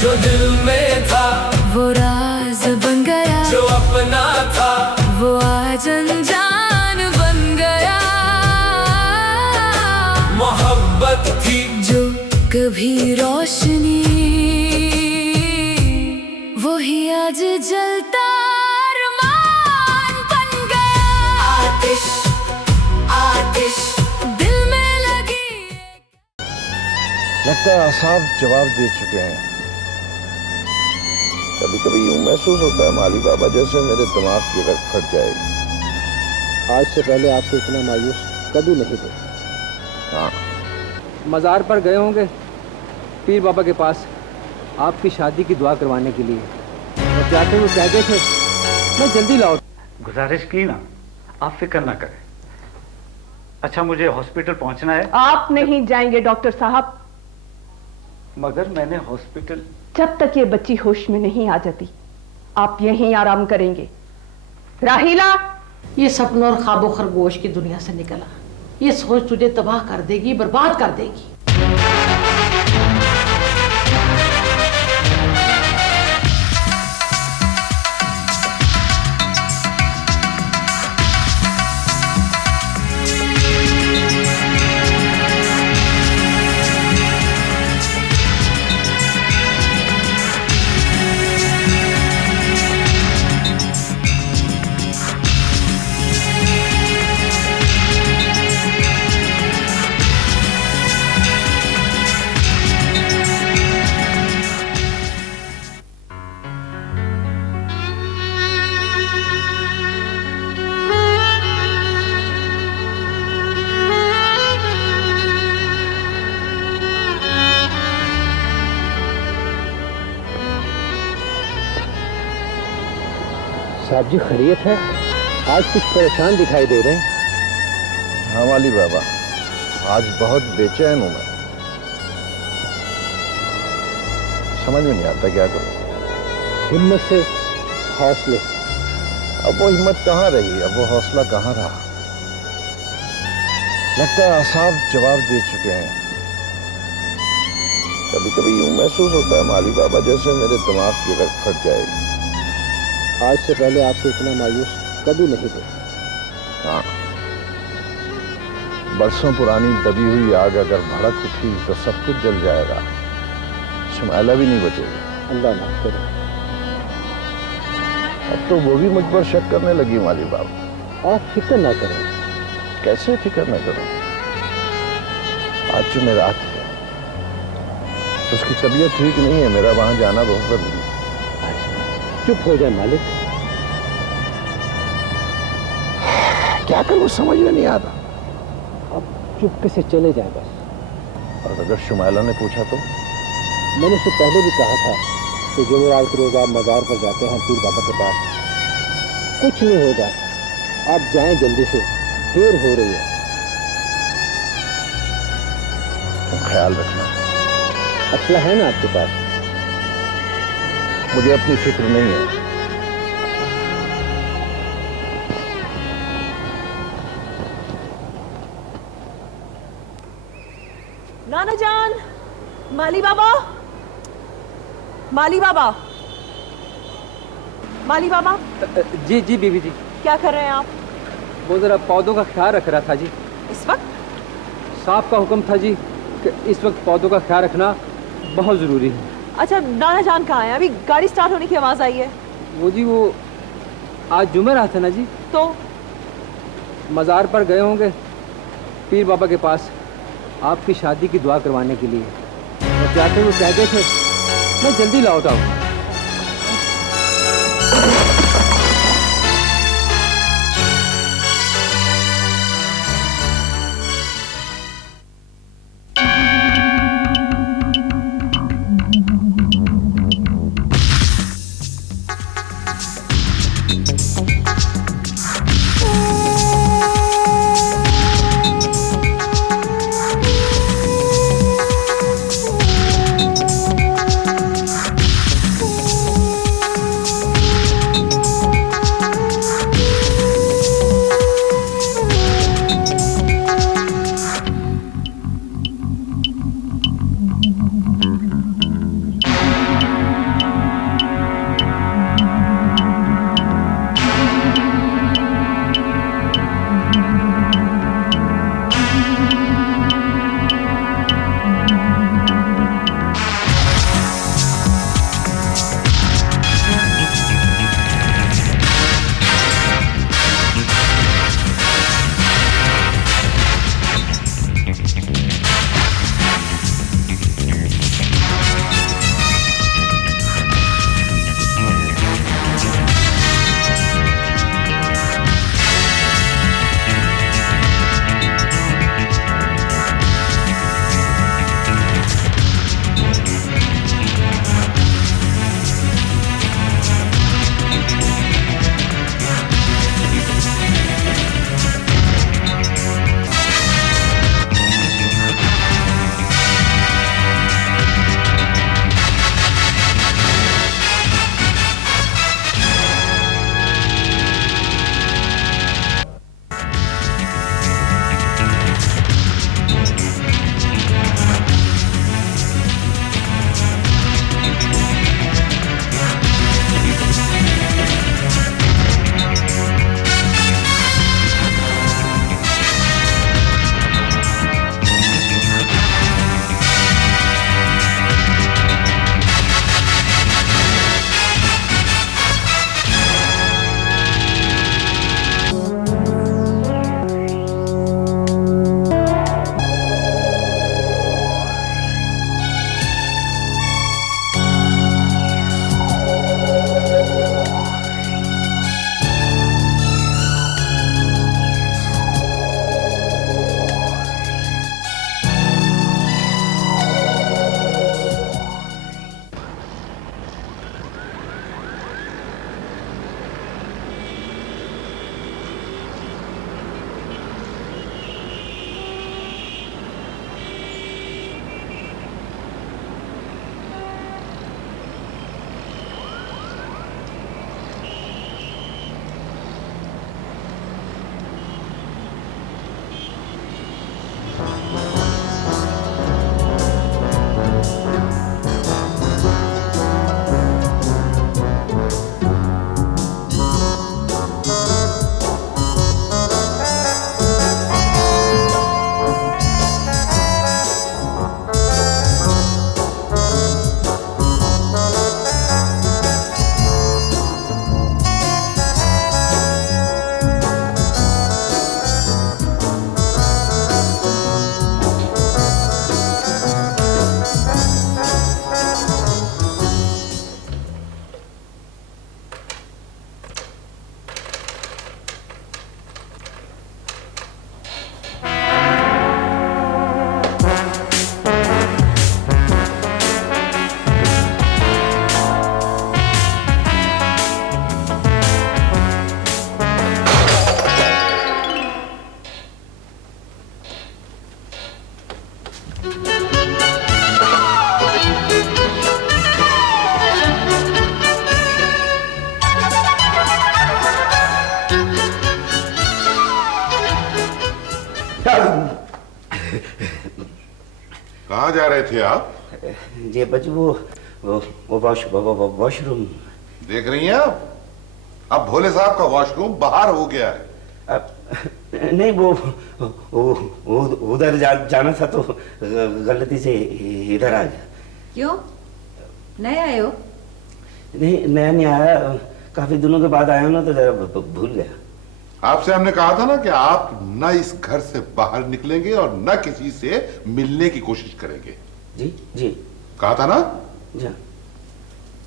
जो दिल में था वो राज बन गया, जो अपना था वो आज अनजान बन गया। मोहब्बत थी जो कभी रोशनी, वही आज जलता अरमान बन गया। आतिश आतिश दिल में लगी। लगता है आसाब जवाब दे चुके हैं। कभी कभी यूं महसूस होता है माली बाबा जैसे मेरे दिमाग की रग फट जाएगी। आज से पहले आपको इतना मायूस कभी नहीं थे। हाँ, मज़ार पर गए होंगे पीर बाबा के पास आपकी शादी की दुआ करवाने के लिए। और जाते हुए कह गए थे मैं जल्दी लौट। गुजारिश की ना, आप फिक्र ना करें। अच्छा, मुझे हॉस्पिटल पहुंचना है। आप नहीं जाएंगे डॉक्टर साहब, मगर मैंने हॉस्पिटल। जब तक ये बच्ची होश में नहीं आ जाती आप यहीं आराम करेंगे। राहिला, ये सपनों और ख्वाबों खरगोश की दुनिया से निकला। ये सोच तुझे तबाह कर देगी, बर्बाद कर देगी। साहब जी खैरियत है? आज कुछ परेशान दिखाई दे रहे हैं। हाँ माली बाबा, आज बहुत बेचैन हूं मैं। समझ में नहीं आता क्या करूं। हिम्मत से, हौसले। अब वो हिम्मत कहाँ रही, अब वो हौसला कहाँ रहा। लगता है आसाब जवाब दे चुके हैं। कभी कभी यूं महसूस होता है माली बाबा जैसे मेरे दिमाग की रग फट जाएगी। आज से पहले आपको इतना मायूस कभी नहीं थे। हाँ, बरसों पुरानी दबी हुई आग अगर भड़क उठी तो सब कुछ जल जाएगा, शुमाइला भी नहीं बचेगा। अल्लाह माफ करे। अब तो वो भी मुझ पर शक करने लगी माली बाबा। आप फिक्र ना करें। कैसे फिक्र न करूं? आज जुमेरात है, उसकी तबीयत ठीक नहीं है, मेरा वहां जाना बहुत जरूरी है। चुप हो जाए मालिक। क्या करूं समझ में नहीं आता। अब चुपके से चले जाए बस। और अगर शुमाइला ने पूछा तो? मैंने उससे पहले भी कहा था कि जुमेरात के रोज आप मज़ार पर जाते हैं पीर बाबा के पास। कुछ नहीं होगा, आप जाएं जल्दी से, देर हो रही है। तुम ख्याल रखना। असला है ना आपके पास? मुझे अपनी फिक्र नहीं है। नाना जान, माली बाबा, माली बाबा, माली बाबा। जी जी बीवी जी। क्या कर रहे हैं आप? वो जरा पौधों का ख्याल रख रहा था जी। इस वक्त? साहब का हुक्म था जी कि इस वक्त पौधों का ख्याल रखना बहुत ज़रूरी है। अच्छा, नाना जान कहाँ है? अभी गाड़ी स्टार्ट होने की आवाज़ आई है। वो जी, वो आज जुमेरात है ना जी, तो मज़ार पर गए होंगे पीर बाबा के पास आपकी शादी की दुआ करवाने के लिए। और जाते हुए कह गए थे मैं जल्दी लौट आऊँ। कहाँ जा रहे थे आप? जी बच्चे वो वॉशरूम। देख रही हैं आप, अब भोले साहब का वॉशरूम बाहर हो गया है। नहीं वो उधर जाना था तो गलती से इधर आ गया। क्यों नए आए हो? नहीं नया नहीं आया, काफी दिनों के बाद आया ना तो जरा भूल गया। आपसे हमने कहा था ना कि आप न इस घर से बाहर निकलेंगे और न किसी से मिलने की कोशिश करेंगे। जी जी कहा था ना? जी।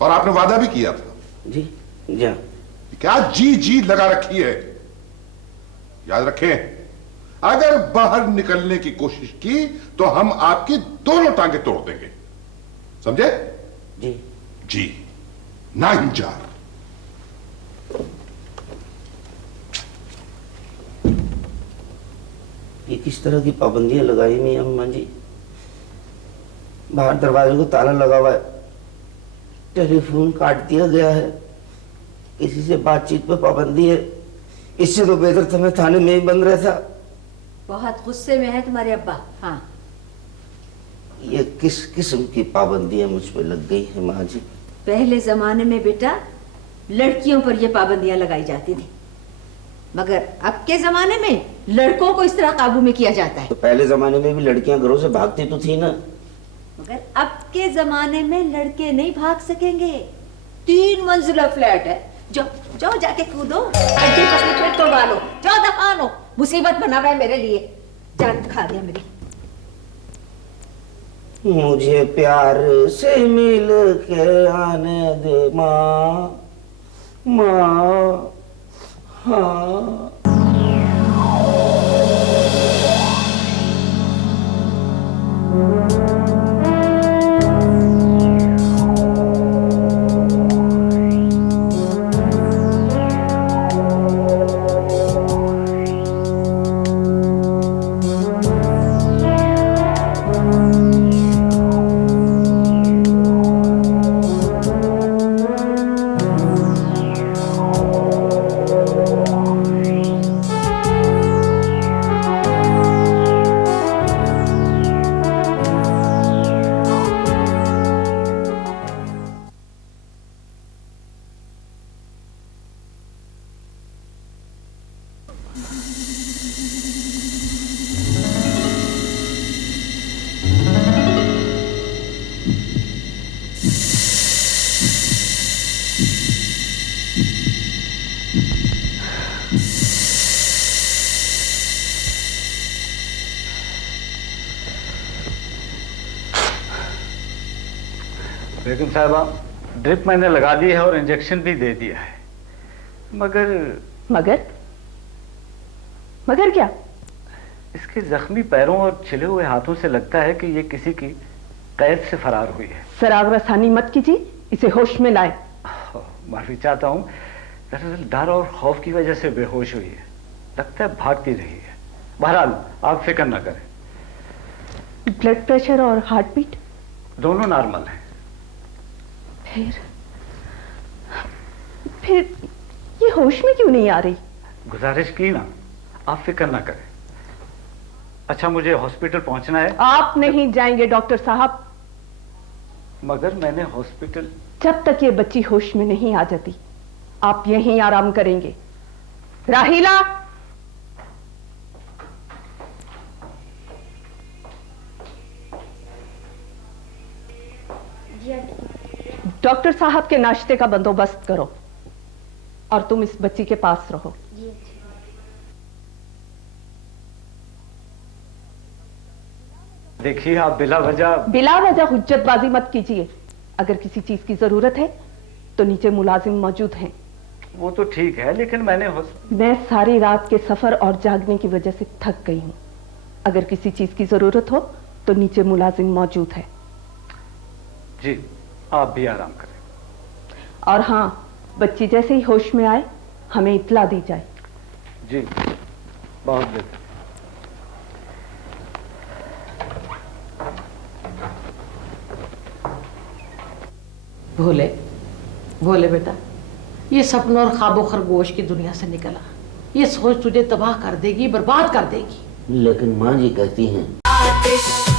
और आपने वादा भी किया था। जी जी। क्या जी जी लगा रखी है? याद रखें, अगर बाहर निकलने की कोशिश की तो हम आपकी दोनों टांगे तोड़ देंगे, समझे? जी जी ना इंजार। ये किस तरह की पाबंदियां लगाई हुई अम्मा जी? बाहर दरवाजे को ताला लगा हुआ है, टेलीफोन काट दिया गया है, किसी से बातचीत पे पाबंदी है। इससे तो बेहतर था मैं थाने में ही बंद रहता। बहुत गुस्से में है तुम्हारे अब्बा। हाँ ये किस किस्म की पाबंदियां मुझ पे लग गई है माँ जी? पहले जमाने में बेटा लड़कियों पर ये पाबंदियां लगाई जाती थी, मगर अब के जमाने में लड़कों को इस तरह काबू में किया जाता है। तो पहले जमाने में भी लड़कियां घरों से भागती तो थी ना। मगर अब के जमाने में लड़के नहीं भाग सकेंगे। 3 मंजिला फ्लैट है, जाओ जाओ जाके कूदो, हड्डी पसली पेट तोड़वा लो, जाओ दफा लो। मुसीबत बना हुआ है मेरे लिए, जान खा दिया मेरी। मुझे प्यार से मिल के आने दे माँ, माँ। हाँ बेगम साहबा, ड्रिप मैंने लगा दी है और इंजेक्शन भी दे दिया है, मगर मगर क्या? इसके जख्मी पैरों और छिले हुए हाथों से लगता है कि ये किसी की कैद से फरार हुई है। फराग रसानी मत कीजिए, इसे होश में लाए। माफी चाहता हूँ, दरअसल डर और खौफ की वजह से बेहोश हुई है, लगता है भागती रही है। बहरहाल आप फिक्र न करें। ब्लड प्रेशर और हार्ट बीट दोनों नॉर्मल हैं। फिर ये होश में क्यों नहीं आ रही? गुजारिश की ना, आप फिक्र ना करें। अच्छा, मुझे हॉस्पिटल पहुंचना है। आप नहीं जाएंगे डॉक्टर साहब। मगर मैंने हॉस्पिटल। जब तक ये बच्ची होश में नहीं आ जाती आप यहीं आराम करेंगे। राहिला, डॉक्टर साहब के नाश्ते का बंदोबस्त करो और तुम इस बच्ची के पास रहो। देखिए, आप बिला वजह हुज्जतबाजी मत कीजिए। अगर किसी चीज की जरूरत है तो नीचे मुलाजिम मौजूद हैं। वो तो ठीक है, लेकिन मैं सारी रात के सफर और जागने की वजह से थक गई हूं। अगर किसी चीज की जरूरत हो तो नीचे मुलाजिम मौजूद है। जी, आप भी आराम करें। और हाँ, बच्ची जैसे ही होश में आए हमें इत्तला दी जाए। जी, बहुत बेहतर। भोले भोले बेटा, ये सपनों और ख्वाबों खरगोश की दुनिया से निकला। ये सोच तुझे तबाह कर देगी, बर्बाद कर देगी। लेकिन माँ जी कहती हैं आतिश